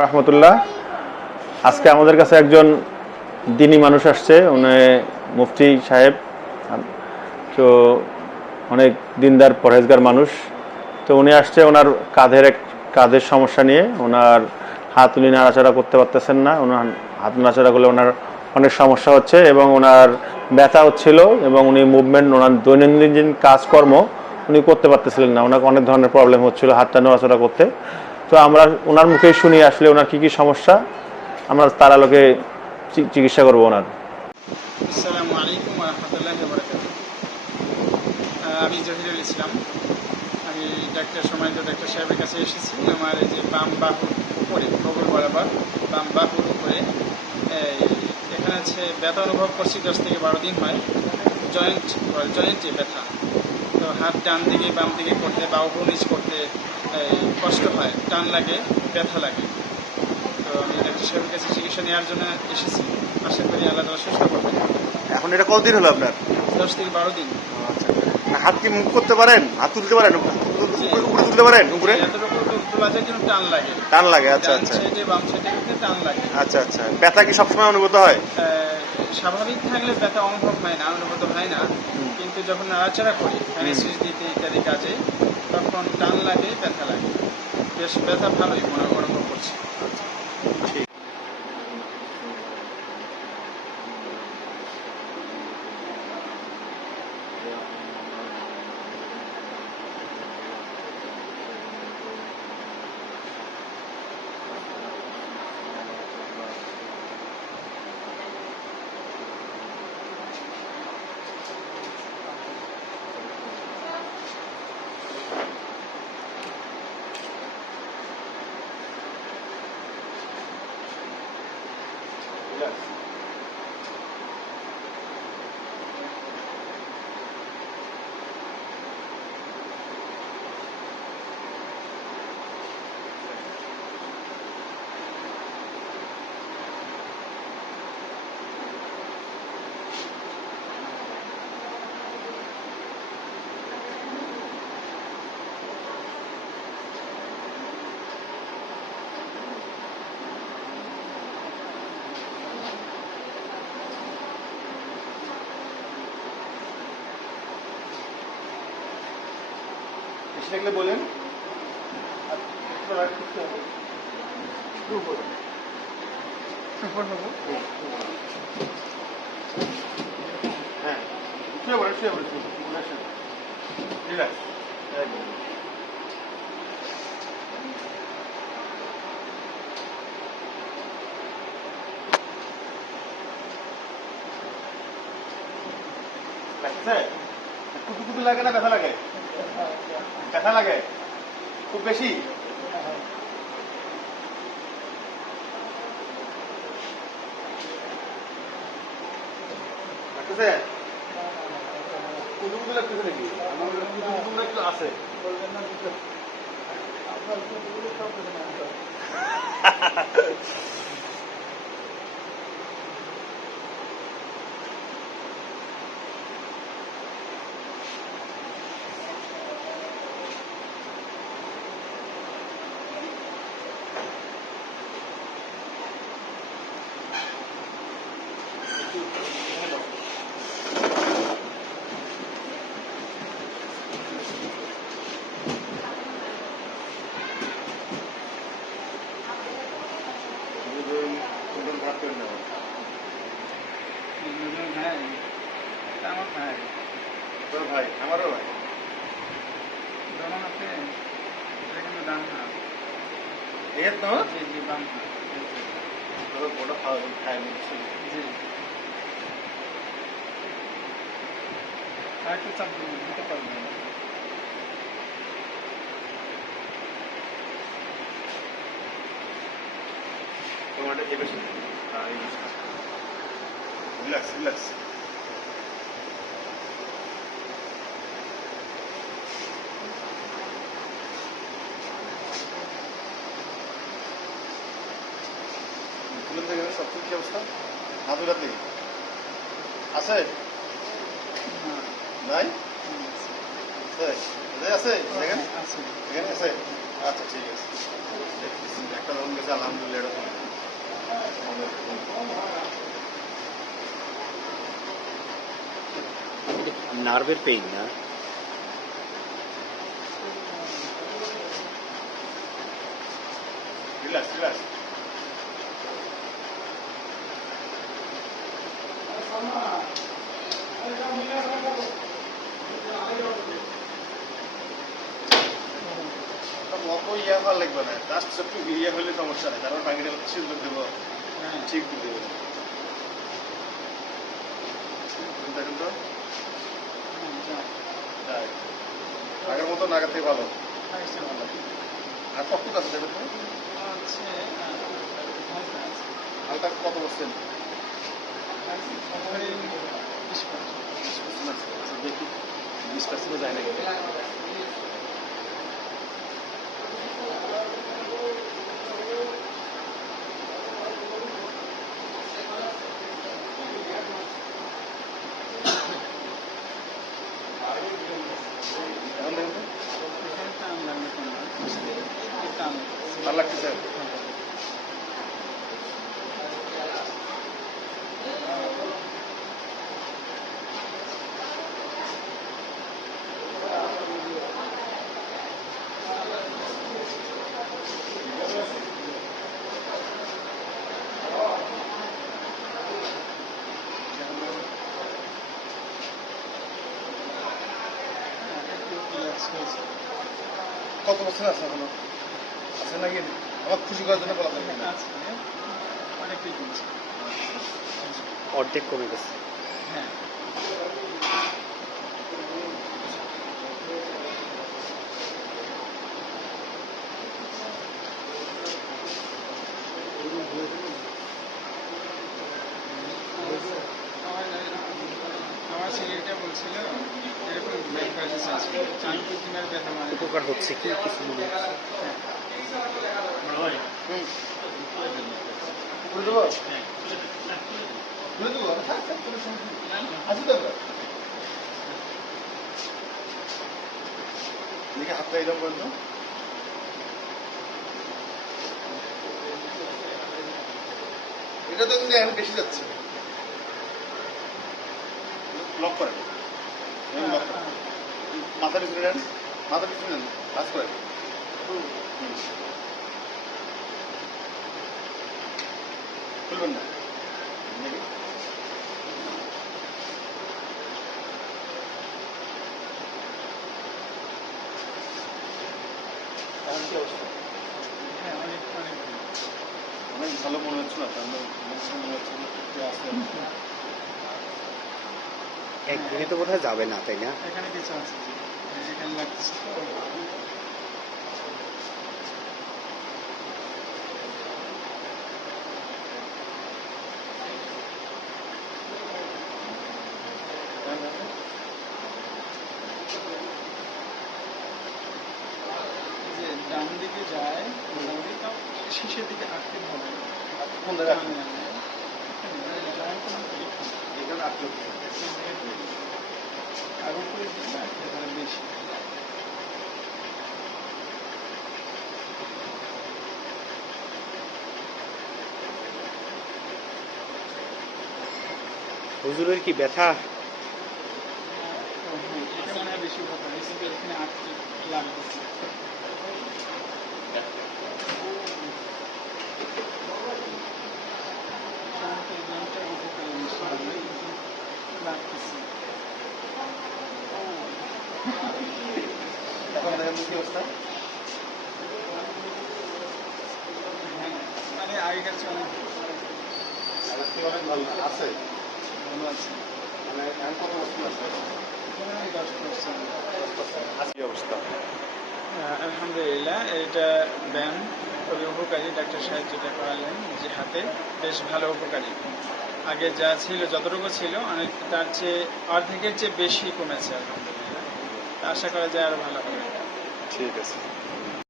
রহমতুল্লাহ। আজকে আমাদের কাছে একজন দিনী মানুষ আসছে, উনি মুফতি সাহেব। তো অনেক দিনদার পরহেজগার মানুষ। তো উনি আসছে ওনার কাঁধের সমস্যা নিয়ে। ওনার হাত উনি নাড়াচাড়া করতে পারতেছেন না। ওনার হাত নাড়াচাড়া করলে ওনার অনেক সমস্যা হচ্ছে এবং ওনার ব্যথা হচ্ছিল এবং উনি মুভমেন্ট, ওনার দৈনন্দিন কাজকর্ম উনি করতে পারতেছিলেন না। ওনাকে অনেক ধরনের প্রবলেম হচ্ছিল হাতটা নড়াচড়া করতে। তো আমরা ওনার মুখেই শুনি আসলে ওনার কী কী সমস্যা, আমরা তার আলোকে চিকিৎসা করবো ওনার। আসসালামু আলাইকুম ওয়া রাহমাতুল্লাহি ওয়া বারাকাতুহু। আমি জহিরুল ইসলাম। আমি সম্মানিত ডাক্তার সাহেবের কাছে এসেছি। আমার এই যে বাম বাহুর উপরে, কবর বরাবর বাম বাহুর উপরে এখানে ব্যথা অনুভব করছি 10 থেকে 12 দিন হয়। জয়েন্টে ব্যথা। তো হাত ডান দিকে বাম দিকে করতে বা উপর নিচ করতে কষ্ট হয়, টান লাগে, ব্যথা লাগে। তো আমি ডাক্তার সাহেবের কাছে চিকিৎসা নেওয়ার জন্য এসেছি। আশা করি আল্লাহ তাআলা সুস্থ করবেন। এখন এটা কতদিন হলো আপনার? 10 থেকে 12 দিন। হাত কি মুভ করতে পারেন? হাত তুলতে পারেন? উপরে তুলতে পারেন? উপরে এতটুকু তোলা যায় কিন্তু টান লাগে। টান লাগে। আচ্ছা আচ্ছা সাইডে বাম সাইডে কিন্তু টান লাগে। আচ্ছা আচ্ছা। ব্যথা কি সবসময় অনুভূত হয়? স্বাভাবিক থাকলে ব্যথা অনুভব হয় না, অনুভূত হয় না। কিন্তু যখন নাড়াচাড়া করি, সুইচ দিতে ইত্যাদি কাজে, তখন টান লাগে, ব্যথা লাগে। বেশ ব্যথা ভালোই অনুভব করছি। ঠিক। দেখলে বলেন হ্যাঁ, শুয়ে পড়েন রিল্যাক্স। কুটু লাগে না ব্যথা লাগে? ব্যথা লাগে খুব বেশি? কুটুকুটু লাগতেছে নাকি? আমার একটু আছে। ভাই, আমারও ভাই। ওটা ভালো খায় নিচ্ছি। একটু চাপ দিতে পারবেন। তোমারটা এই বেশি রিল্যাক্স। সবচেয়ে কি অবস্থা? হাত উঠাতে আছে? নাই? আছে? দেখেন এখানে আছে। আচ্ছা ঠিক আছে, দেখতেছি একটা যখন গেছে আলহামদুলিল্লাহ এটা তো নার্ভের পেইন না? Relax relax. অত ইয়া হওয়ার লাগবে না, জাস্ট একটু ইয়ে হলে সমস্যা নেই, তারপর বাকিটা সিদ্ধ দেবো, হ্যাঁ ঠিক দিয়ে দেবো। দেখুন তো তাই আগের মতো আগের থেকে ভালো। আর কতটুকু আছে দেখুন তো, হচ্ছে হালকা কত বসছেন? 20% আছে। আচ্ছা দেখি 20% যায় নাকি। এখন দেখুন তো এখানে টান লাগবে কোনো টান ভালো লাগতেছে। রিল্যাক্স হয়েছে। কত বছর আছে এখনো? আছে নাকি? আমার খুশি করার জন্য বলা যায় না। আছে অনেকটাই কমছে। অর্ধেক কমে গেছে। হ্যাঁ আমার ছেলেটা বলছিল এরকম ব্যাক পাইসেস আছে, আমি প্রতিমার ব্যথা মানে উপকার হচ্ছে কি কিছু মনে হচ্ছে? করে দেবো? করে দেবো? থাক থাক, কোনো সমস্যা নেই। আছে তো এবার? দেখি হাতটা এরকম করেন তো। এটা তো কিন্তু এখন বেশি যাচ্ছে। লক করেন, এরকম লক করেন। মাথা পিছনে নেন, মাথা পিছনে নেন, কাজ করেন। খুলবেন না। দেখি। এখন কি অবস্থা? হ্যাঁ অনেক অনেক অনেক ভালো মনে হচ্ছে না, তার মনে হচ্ছে যে একটু আছে। একদিনে তো বোধহয় যাবে না, তাই না? এখানে কিছু আছে যেখানে লাগতেছে তো যে ডান দিকে যায় মোটামুটি তাও শেষের দিকে আটকে হবে কোন জায়গায় টানে না। জয়েন্ট এখানে আটকে আর উপরে দিকে আটকে ধরে বেশি। হুজুরের কি ব্যথা? এটা মনে হয় বেশি উপকার কিন্তু এখানে আটকে লাগতেছে। লাগতেছে এখন দেখেন কি অবস্থা। মানে আগেকার চেয়ে অনেক আগের থেকে অনেক ভালো আছে। ভালো আছে। মানে এখন কত বছর আছে? এখানে আমি 10%। আজকে অবস্থা আলহামদুলিল্লাহ এটা ব্যায়াম খুবই উপকারী। ডাক্তার সাহেব যেটা করালেন যে হাতে বেশ ভালো উপকারী। আগে যা ছিল যতটুকু ছিল অনেক তার চেয়ে অর্ধেকের চেয়ে বেশি কমেছে আলহামদুলিল্লাহ। আশা করা যায় আরও ভালো হবে। ঠিক আছে।